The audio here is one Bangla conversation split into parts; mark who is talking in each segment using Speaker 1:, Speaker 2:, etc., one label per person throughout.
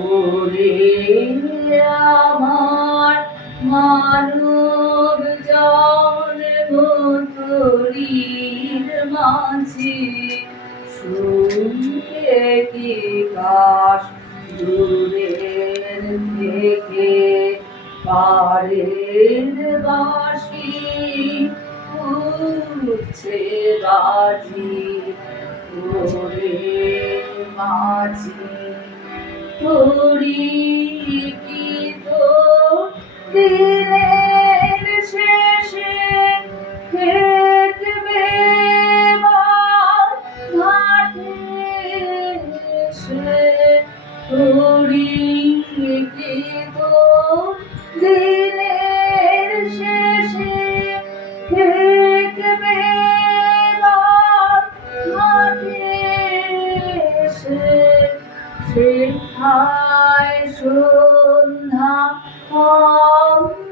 Speaker 1: ওরে আমার মানব জন্মতরীর মাঝি শুনতে কি কাশ দূরের থেকে পারের বাসি উঠছে বাজি। মাঝি। তোরি কি তো শেখায় সন্ধ্যা। অন্ধকারে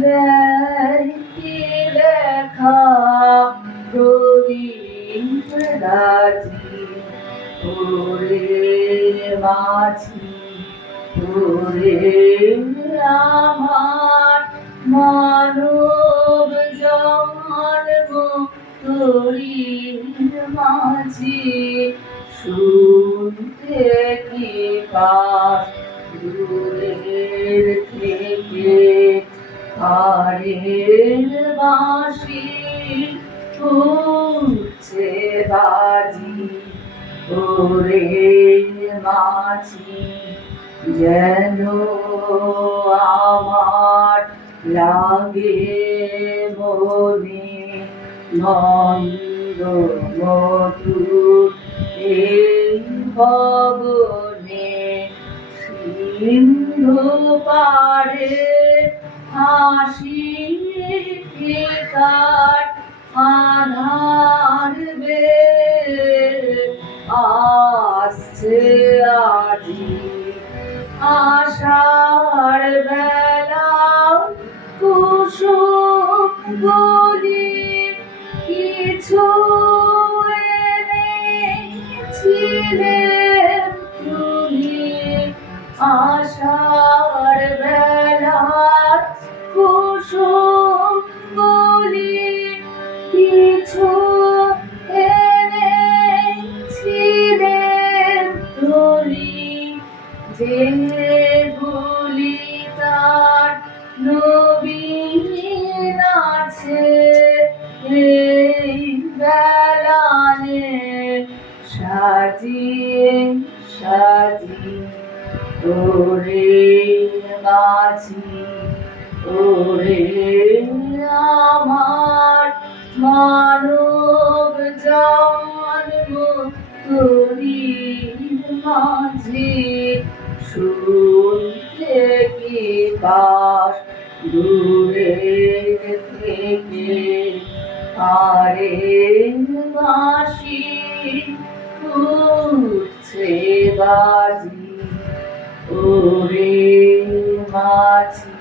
Speaker 1: দেয় কি দেখা? প্রদীপ রাজি ওরে মাঝি ওরে আমার মানব জন্ম তরীর মাঝি। শুনতে হারের বাঁশি উঠছে বাজি, ওরে মাঝি যেন আমার লাগে মনে নন্দ মধুর এই ভবনে সিন্ধু পারে হাসি কাট আধার বে আসছে আজি আশার বেলা কুসুম গলি কিছু এনেছিলেন যেগুলি তার নবীন আছে। এই সাজি ওরে মাঝি ওরে আমার মানব শুনতে কি পাস দূরের থেকে আরে বাসি উঠছে বাজি ওরে মাঝি